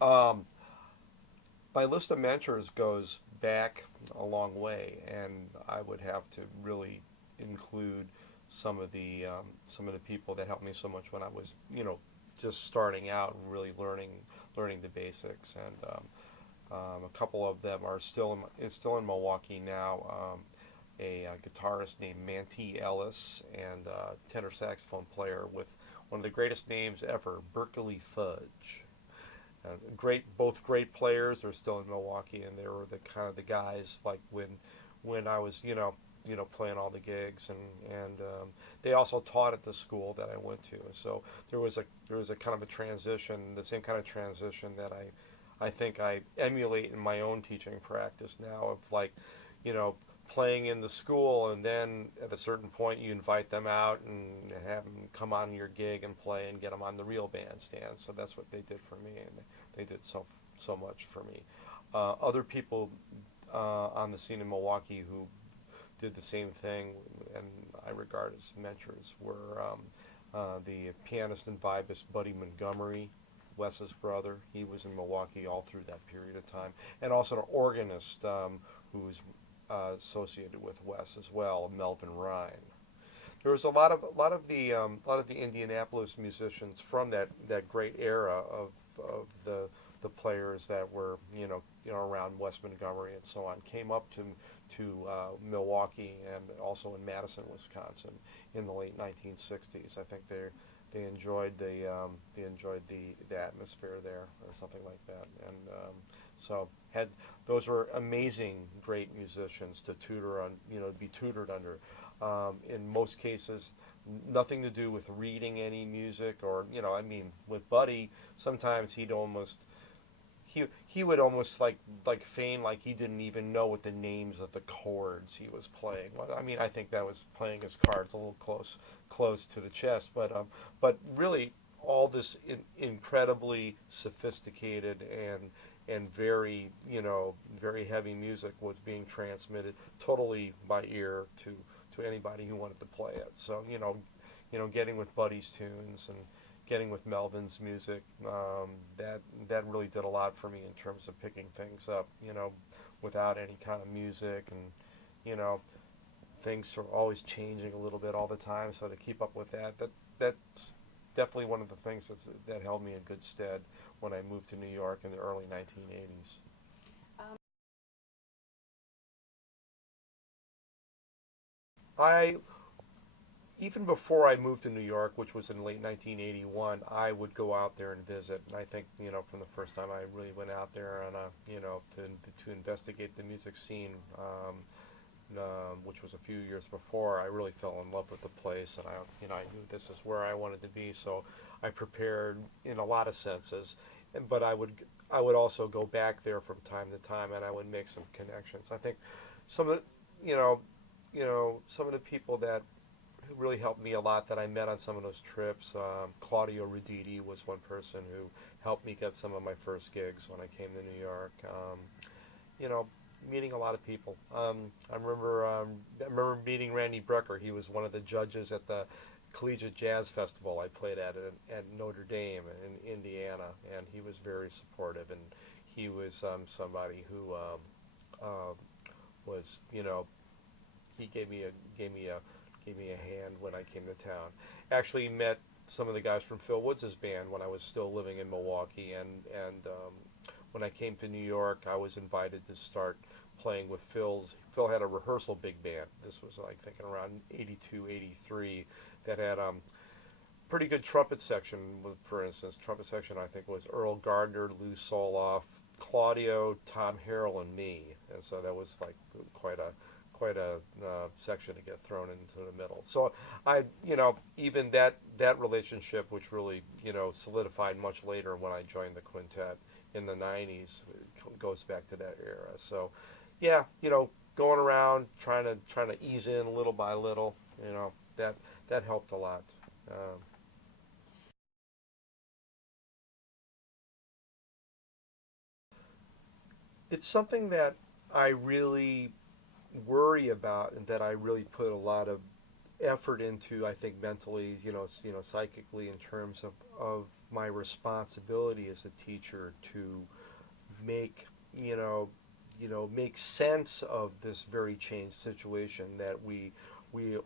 Um, my list of mentors goes back a long way, and I would have to really include some of the people that helped me so much when I was, just starting out and really learning the basics. And a couple of them are still in Milwaukee now. A guitarist named Manti Ellis and a tenor saxophone player with one of the greatest names ever, Berkeley Fudge. Both great players. They're still in Milwaukee, and they were the kind of the guys like when I was playing all the gigs, and they also taught at the school that I went to. So there was a kind of a transition, the same kind of transition that I think I emulate in my own teaching practice now of like, you know, playing in the school, and then at a certain point you invite them out and have them come on your gig and play and get them on the real bandstand. So that's what they did for me, and they did so much for me. Other people on the scene in Milwaukee who did the same thing, and I regard as mentors, were the pianist and vibist Buddy Montgomery, Wes's brother. He was in Milwaukee all through that period of time, and also an organist who was associated with Wes as well, Melvin Rhine. There was a lot of the Indianapolis musicians from that great era of the players that were around Wes Montgomery and so on came up to Milwaukee and also in Madison, Wisconsin in the late 1960s. I think they enjoyed the atmosphere there or something like that, and so had those were amazing, great musicians to tutor on, be tutored under. In most cases, nothing to do with reading any music, or I mean, with Buddy, sometimes he would almost like feign like he didn't even know what the names of the chords he was playing. Well, I mean, I think that was playing his cards a little close to the chest, but really all this incredibly sophisticated and very heavy music was being transmitted totally by ear to anybody who wanted to play it. So getting with Buddy's tunes and getting with Melvin's music, that really did a lot for me in terms of picking things up, without any kind of music, and you know things are always changing a little bit all the time. So to keep up with that's definitely one of the things that held me in good stead when I moved to New York in the early 1980s. I Even before I moved to New York, which was in late 1981, I would go out there and visit. And I think, from the first time I really went out there on to investigate the music scene, which was a few years before, I really fell in love with the place, and I knew this is where I wanted to be. So I prepared in a lot of senses, but I would also go back there from time to time, and I would make some connections. I think some of the, some of the people that really helped me a lot that I met on some of those trips. Claudio Raditi was one person who helped me get some of my first gigs when I came to New York. You know, Meeting a lot of people. I remember meeting Randy Brecker. He was one of the judges at the Collegiate Jazz Festival I played at Notre Dame in Indiana, and he was very supportive. And he was somebody who was, he gave me a hand when I came to town. Actually met some of the guys from Phil Woods' band when I was still living in Milwaukee, and when I came to New York, I was invited to start playing with Phil's. Phil had a rehearsal big band. This was like thinking around 82, 83, that had pretty good trumpet section. For instance, trumpet section I think was Earl Gardner, Lou Soloff, Claudio, Tom Harrell, and me, and so that was like quite a section to get thrown into the middle. So even that relationship, which really solidified much later when I joined the quintet in the '90s, goes back to that era. So yeah, going around trying to ease in little by little, that helped a lot. Um, it's something that I really worry about, and that I really put a lot of effort into, I think, mentally, psychically, in terms of my responsibility as a teacher to make, make sense of this very changed situation that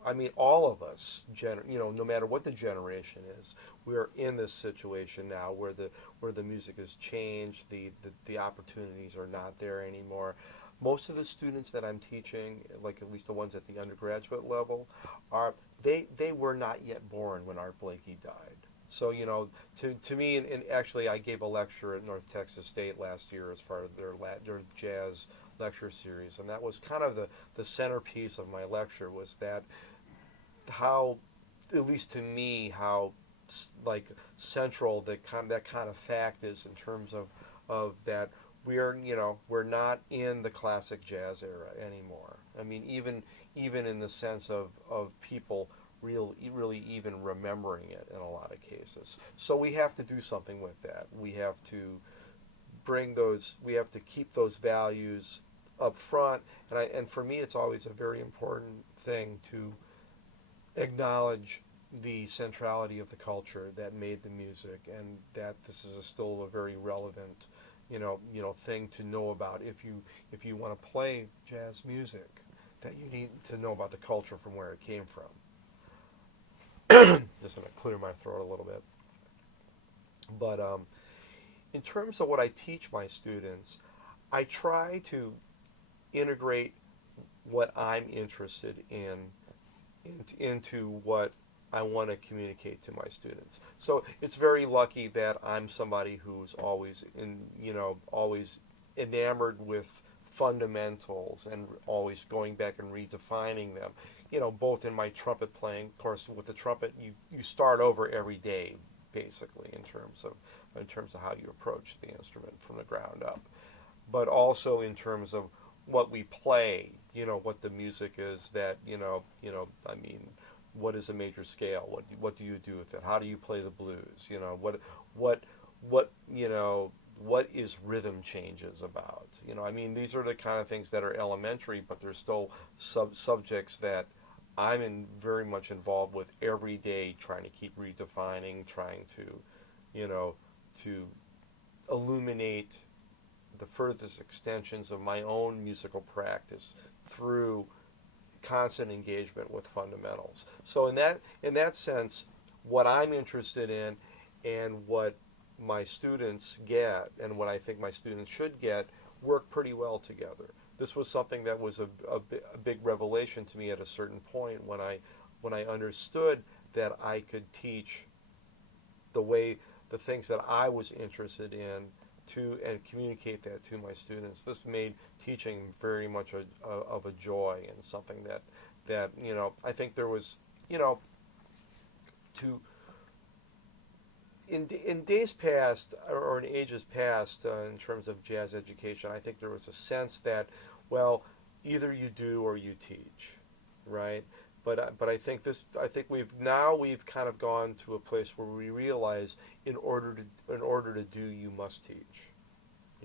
I mean, all of us, no matter what the generation is, we are in this situation now where the music has changed, the opportunities are not there anymore. Most of the students that I'm teaching, like at least the ones at the undergraduate level, they were not yet born when Art Blakey died. So, to me, and actually I gave a lecture at North Texas State last year as far as their jazz lecture series, and that was kind of the centerpiece of my lecture, was that how, at least to me, how like central that kind of fact is in terms of that we're not in the classic jazz era anymore. I mean, even in the sense of people really even remembering it in a lot of cases. So we have to do something with that. We have to we have to keep those values up front, and for me it's always a very important thing to acknowledge the centrality of the culture that made the music, and that this is still a very relevant thing to know about. If you want to play jazz music, that you need to know about the culture from where it came from. Just going to clear my throat a little bit. But in terms of what I teach my students, I try to integrate what I'm interested in into what I want to communicate to my students. So it's very lucky that I'm somebody who's always always enamored with fundamentals and always going back and redefining them. Both in my trumpet playing, of course, with the trumpet, you start over every day, basically, in terms of how you approach the instrument from the ground up, but also in terms of what we play. What the music is that I mean, what is a major scale? What do you do with it? How do you play the blues? What is rhythm changes about? I mean, these are the kind of things that are elementary, but they're still subjects that I'm very much involved with every day, trying to keep redefining, trying to illuminate the furthest extensions of my own musical practice through constant engagement with fundamentals. So in that sense, what I'm interested in and what my students get, and what I think my students should get, work pretty well together. This was something that was a big revelation to me at a certain point when I understood that I could teach the things that I was interested in and communicate that to my students. This made teaching very much of a joy, and something that I think there was to in days past, or in ages past, in terms of jazz education, I think there was a sense that, well, either you do or you teach, right? But I think we've kind of gone to a place where we realize in order to do, you must teach,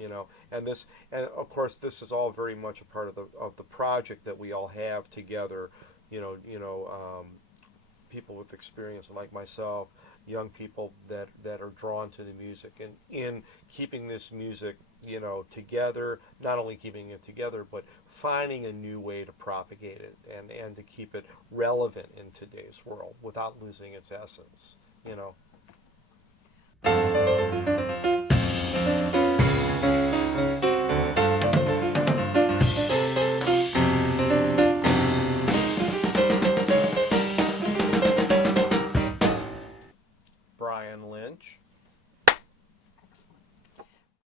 and of course this is all very much a part of the project that we all have together, people with experience like myself, young people that are drawn to the music, and in keeping this music together, not only keeping it together, but finding a new way to propagate it and to keep it relevant in today's world without losing its essence.